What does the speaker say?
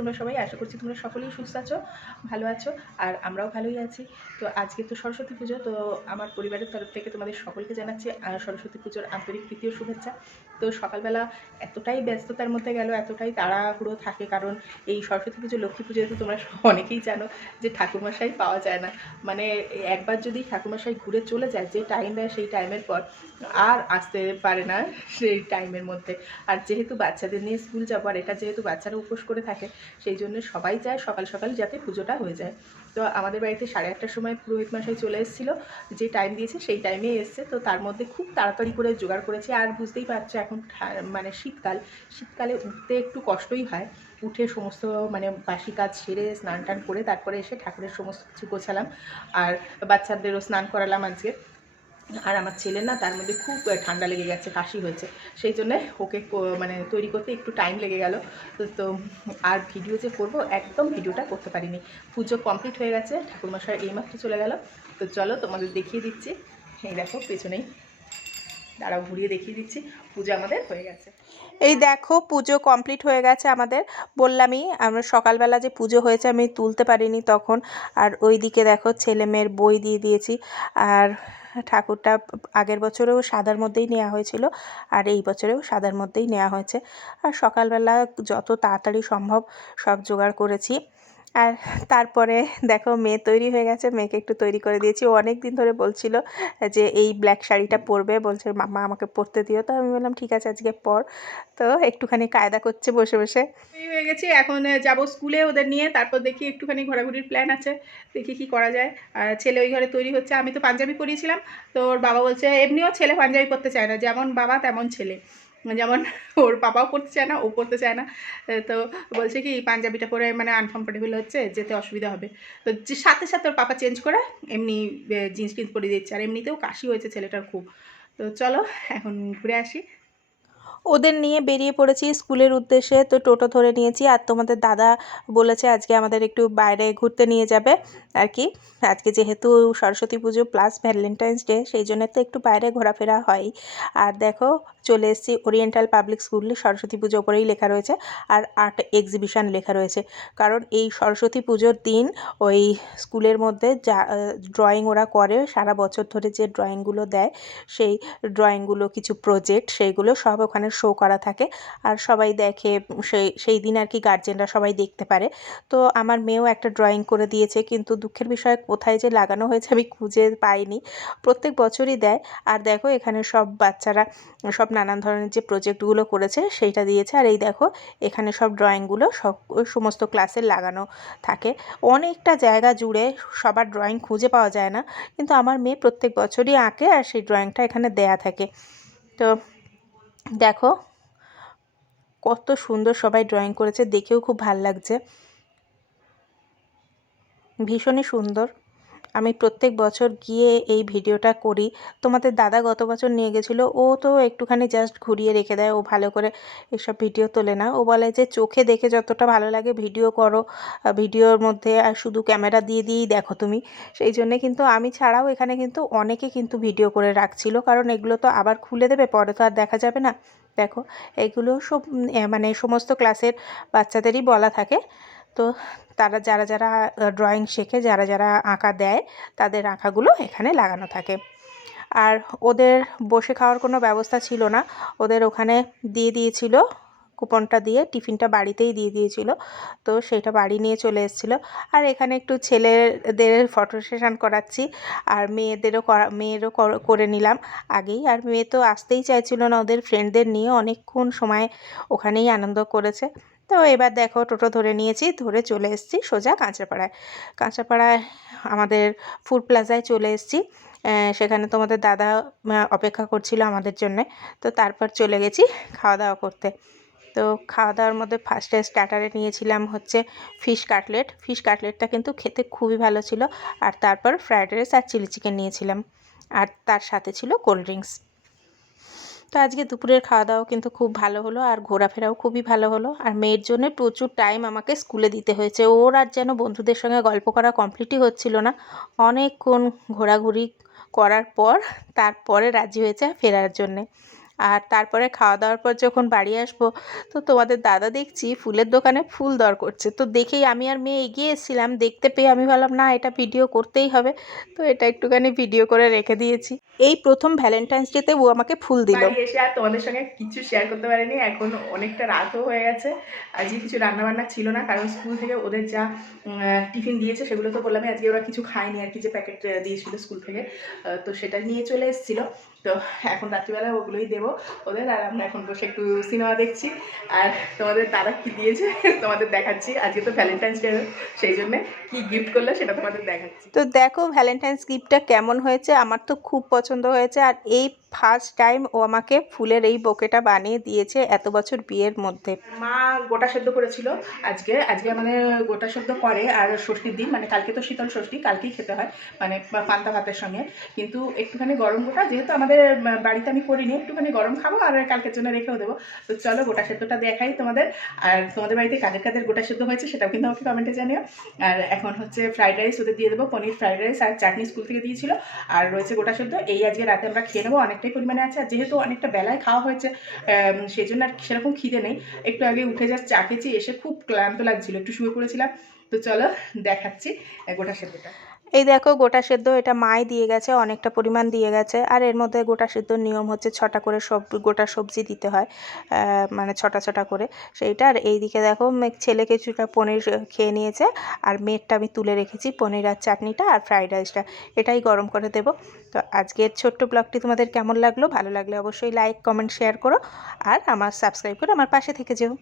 তোমরা সবাই, আশা করছি তোমরা সকলেই সুস্থ আছো, ভালো আছো, আর আমরাও ভালোই আছি। তো আজকে তো সরস্বতী পুজো, তো আমার পরিবারের তরফ থেকে তোমাদের সকলকে জানাচ্ছি সরস্বতী পুজোর আন্তরিক তৃতীয় শুভেচ্ছা। তো সকালবেলা এতটাই ব্যস্ততার মধ্যে গেল, এতটাই তাড়াহুড়ো থাকে, কারণ এই সরস্বতী পুজো, লক্ষ্মী পুজোয় তো তোমরা অনেকেই জানো যে ঠাকুরমশাই পাওয়া যায় না। মানে একবার যদি ঠাকুরমশাই ঘুরে চলে যায়, যে টাইম দেয় সেই টাইমের পর আর আসতে পারে না সেই টাইমের মধ্যে। আর যেহেতু বাচ্চাদের নিয়ে স্কুল যাব, আর এটা যেহেতু বাচ্চারা উপোস করে থাকে সেই জন্য সবাই চায় সকাল সকাল যাতে পুজোটা হয়ে যায়। তো আমাদের বাড়িতে সাড়ে আটটার সময় পুরোহিত মশাই চলে এসেছিল, যে টাইম দিয়েছে সেই টাইমেই এসছে। তো তার মধ্যে খুব তাড়াতাড়ি করে জোগাড় করেছে। আর বুঝতেই পারছ এখন মানে শীতকাল, শীতকালে উঠতে একটু কষ্টই হয়। উঠে সমস্ত মানে বাসি কাজ সেরে স্নান টান করে তারপরে এসে ঠাকুরের সমস্ত কিছু গোছালাম। আর বাচ্চাদেরও স্নান করালাম আজকে। আর আমার ছেলে না তার মধ্যে খুব ঠান্ডা লেগে গেছে, কাশি হয়েছে। সেই জন্যে ওকে মানে তৈরি করতে একটু টাইম লেগে গেল। তো আর ভিডিও যে করব, একদম ভিডিওটা করতে পারিনি। পুজো কমপ্লিট হয়ে গেছে, ঠাকুরমশাই এইমাত্র চলে গেল। তো চলো তোমাদের দেখিয়ে দিচ্ছি। এই দেখো, পেছনেই। দাঁড়াও, ঘুরিয়ে দেখিয়ে দিচ্ছি। পুজো আমাদের হয়ে গেছে। এই দেখো, পুজো কমপ্লিট হয়ে গেছে আমাদের। বললামই, আমরা সকালবেলা যে পুজো হয়েছে আমি তুলতে পারিনি তখন। আর ওইদিকে দেখো, ছেলে মেয়ের বই দিয়ে দিয়েছি। আর ঠাকুরটা আগের বছরেও সাদার মধ্যেই নেওয়া হয়েছিল, আর এই বছরেও সাদার মধ্যেই নেওয়া হয়েছে। আর সকালবেলা যত তাড়াতাড়ি সম্ভব সব জোগাড় করেছি। আর তারপরে দেখো মেয়ে তৈরি হয়ে গেছে, মেয়েকে একটু তৈরি করে দিয়েছি। ও অনেক দিন ধরে বলছিল যে এই ব্ল্যাক শাড়িটা পরবে, বলছে মামা আমাকে পরতে দিও। তো আমি বললাম, ঠিক আছে, আজকে পর। তো একটুখানি কায়দা করছে বসে বসে। হয়ে গেছি, এখন যাব স্কুলে ওদের নিয়ে, তারপর দেখি একটুখানি ঘোরাঘুরির প্ল্যান আছে, দেখি কি করা যায়। আর ছেলে ওই ঘরে তৈরি হচ্ছে, আমি তো পাঞ্জাবি পরিয়েছিলাম, তো ওর বাবা বলছে, এমনিও ছেলে পাঞ্জাবি পরতে চায় না, যেমন বাবা, তেমন ছেলে। যেমন ওর পাপাও পড়তে চায় না, ও পড়তে চায় না। তো বলছে কি পাঞ্জাবিটা পরে মানে আনকমফোর্টেবল হচ্ছে, যেতে অসুবিধা হবে। তো সাথে সাথে ওর পাপা চেঞ্জ করে, এমনি জিন্স টিন্স পরিয়ে দিচ্ছে। আর এমনিতেও কাশি হয়েছে ছেলেটার খুব। তো চলো, এখন ঘুরে আসি। ওদের নিয়ে বেরিয়ে পড়েছি স্কুলের উদ্দেশ্যে। তো টোটো ধরে নিয়েছি আর তোমাদের দাদা বলেছে আজকে আমাদের একটু বাইরে ঘুরতে নিয়ে যাবে আর কি। আজকে যেহেতু সরস্বতী পুজো প্লাস ভ্যালেন্টাইন্স ডে সেই জন্য তো একটু বাইরে ঘোরাফেরা হয়। আর দেখো, চলে এসেছি ওরিয়েন্টাল পাবলিক স্কুলে সরস্বতী পুজো ওপরেই লেখা রয়েছে আর আর্ট এক্সিবিশান লেখা রয়েছে। কারণ এই সরস্বতী পুজোর দিন ওই স্কুলের মধ্যে যা ড্রয়িং ওরা করে, সারা বছর ধরে যে ড্রয়িংগুলো দেয়, সেই ড্রয়িংগুলো কিছু প্রজেক্ট সেইগুলো সব ওখানে শো করা থাকে। আর সবাই দেখে, সেই সেই দিন আর কি গার্জেনরা সবাই দেখতে পারে। তো আমার মেয়েও একটা ড্রয়িং করে দিয়েছে, কিন্তু দুঃখের বিষয়ে কোথায় যে লাগানো হয়েছে আমি খুঁজে পাইনি। প্রত্যেক বছরই দেয়। আর দেখো, এখানে সব বাচ্চারা, সব নানান ধরনের যে প্রজেক্টগুলো করেছে, সেইটা দিয়েছে। আর এই দেখো, এখানে সব ড্রয়িংগুলো সব সমস্ত ক্লাসে লাগানো থাকে। অনেকটা জায়গা জুড়ে সবার ড্রয়িং খুঁজে পাওয়া যায় না। কিন্তু আমার মেয়ে প্রত্যেক বছরই আঁকে, আর সেই ড্রয়িংটা এখানে দেয়া থাকে। তো দেখো কত সুন্দর সবাই ড্রয়িং করেছে দেখেও খুব ভালো লাগছে। ভীষণই সুন্দর। আমি প্রত্যেক বছর গিয়ে এই ভিডিওটা করি। তোমাদের দাদা গত বছর নিয়ে গেছিল, ও তো একটুখানি জাস্ট ঘুরিয়ে রেখে দেয়, ও ভালো করে এসব ভিডিও তোলে না। ও বলে যে, চোখে দেখে যতটা ভালো লাগে ভিডিও করো ভিডিওর মধ্যে, আর শুধু ক্যামেরা দিয়ে দিয়েই দেখো তুমি। সেই জন্যে কিন্তু আমি ছাড়াও এখানে কিন্তু অনেকে কিন্তু ভিডিও করে রাখছিল, কারণ এগুলো তো আবার খুলে দেবে, পরে তো আর দেখা যাবে না। দেখো, এগুলো সব মানে সমস্ত ক্লাসের বাচ্চাদেরই বলা থাকে। তো তারা যারা যারা ড্রয়িং শেখে, যারা যারা আঁকা দেয়, তাদের আঁকাগুলো এখানে লাগানো থাকে। আর ওদের বসে খাওয়ার কোনো ব্যবস্থা ছিল না। ওদের ওখানে দিয়ে দিয়েছিল, কুপনটা দিয়ে, টিফিনটা বাড়িতেই দিয়ে দিয়েছিল। তো সেটা বাড়ি নিয়ে চলে এসেছিল। আর এখানে একটু ছেলেদের ফটো সেশন করাচ্ছি। আর মেয়েদেরও করা, মেয়েরও কর- নিলাম আগেই। আর মেয়ে তো আসতেই চাইছিল না ওদের ফ্রেন্ডদের নিয়ে। অনেকক্ষণ সময় ওখানেই আনন্দ করেছে। তো এবার দেখো টোটো ধরে নিয়েছি, ধরে চলে এসেছি সোজা কাঁচরাপাড়ায়। কাঁচরাপাড়ায় আমাদের ফুড প্লাজায় চলে এসেছি। সেখানে তোমাদের দাদা অপেক্ষা করছিল আমাদের জন্যে। তো তারপর চলে গেছি খাওয়া দাওয়া করতে। তো খাওয়া দাওয়ার মধ্যে ফার্স্টে স্টার্টারে নিয়েছিলাম হচ্ছে ফিশ কাটলেট ফিশ কাটলেটটা কিন্তু খেতে খুবই ভালো ছিল। আর তারপর ফ্রায়েড রাইস আর চিলি চিকেন নিয়েছিলাম। আর তার সাথে ছিল কোল্ড ড্রিঙ্কস তো আজকে দুপুরের খাওয়া দাওয়া কিন্তু খুব ভালো হলো আর ঘোরাফেরাও খুবই ভালো হলো। আর মেয়ের জন্য প্রচুর টাইম আমাকে স্কুলে দিতে হয়েছে। ওর আর যেন বন্ধুদের সঙ্গে গল্প করা কমপ্লিটই হচ্ছিল না। অনেকক্ষণ ঘোরাঘুরি করার পর তারপরে রাজি হয়েছে ফেরার জন্যে। আর তারপরে খাওয়া দাওয়ার পর যখন বাড়ি আসব, তো তোমাদের দাদা দেখছি ফুলের দোকানে ফুল দর করছে। তো দেখেই আমি আর মেয়ে এগিয়ে এসেছিলাম, দেখতে পেয়ে আমি ভাবলাম, না, এটা ভিডিও করতেই হবে। তো এটা একটুখানি ভিডিও করে রেখে দিয়েছি। এই প্রথম ভ্যালেন্টাইন্স ডেতে ও আমাকে ফুল দিল। এসে আর তোমাদের সঙ্গে কিছু শেয়ার করতে পারিনি। এখন অনেকটা রাতও হয়ে গেছে। আজকে কিছু রান্নাবান্না ছিল না, কারণ স্কুল থেকে ওদের যা টিফিন দিয়েছে, সেগুলো তো বললাম আজকে ওরা কিছু খায়নি আর কি, যে প্যাকেট দিয়েছিল স্কুল থেকে। তো সেটা নিয়ে চলে এসেছিল। তো এখন রাত্রিবেলা ওগুলোই দেবো ওদের, আর আমরা এখন বসে একটু সিনেমা দেখছি। আর তোমাদের তারা কি দিয়েছে? তোমাদের দেখাচ্ছি। আজকে তো ভ্যালেন্টাইন্স ডে সেই জন্য কি গিফট করল সেটা তোমাদের দেখাচ্ছি। তো দেখো ভ্যালেন্টাইন্স গিফটটা কেমন হয়েছে আমার তো খুব পছন্দ হয়েছে আর এই ফার্স্ট টাইম ও আমাকে ফুলের এই বোকেটা বানিয়ে দিয়েছে এত বছর বিয়ের মধ্যে। মা গোটা সেদ্ধ করেছিল আজকে আজকে মানে গোটা সেদ্ধ করে আর ষষ্ঠীর দিন মানে কালকে তো শীতল ষষ্ঠী কালকেই খেতে হয় মানে পান্তা ভাতের সঙ্গে। কিন্তু একটুখানি গরম গোটা যেহেতু আমাদের বাড়িতে আমি করিনি একটুখানি গরম খাব আর কালকের জন্য রেখেও দেবো। তো চলো গোটা সেদ্ধটা দেখাই তোমাদের। আর তোমাদের বাড়িতে কাদের কাদের গোটা সেদ্ধ হয়েছে সেটাও কিন্তু আমাকে কমেন্টে জানিও। আর এখন হচ্ছে ফ্রাইড রাইস ওদের দিয়ে দেবো, পনির ফ্রাইড রাইস আর চাটনি স্কুল থেকে দিয়েছিল। আর রয়েছে গোটা সেদ্ধ, এই আজকে রাতে আমরা খেয়ে নেব, অনেকটাই পরিমাণে আছে। আর যেহেতু অনেকটা বেলায় খাওয়া হয়েছে সেই জন্য আর সেরকম খিদে নেই। একটু আগে উঠে যা চা খেয়েছি, এসে খুব ক্লান্ত লাগছিল, একটু শুয়ে পড়েছিলাম। তো চলো দেখাচ্ছি গোটা সেদ্ধটা। এই দেখো গোটা সেদ্ধ এটা মাই দিয়ে গেছে, অনেকটা পরিমাণ দিয়ে গেছে। আর এর মধ্যে গোটা সেদ্ধর নিয়ম হচ্ছে ছটা করে সব, গোটা সবজি দিতে হয় মানে ছটা ছটা করে সেইটা। আর এইদিকে দেখো ছেলে কিছুটা পনির খেয়ে নিয়েছে, আর মেয়েরটা আমি তুলে রেখেছি পনির আর চাটনিটা আর ফ্রাইড রাইসটা। এটাই গরম করে দেব। তো আজকের ছোট্ট ব্লগটি তোমাদের কেমন লাগল? ভালো লাগলে অবশ্যই লাইক, কমেন্ট, শেয়ার করো, আর আমার সাবস্ক্রাইব করে আমার পাশে থেকে যেও।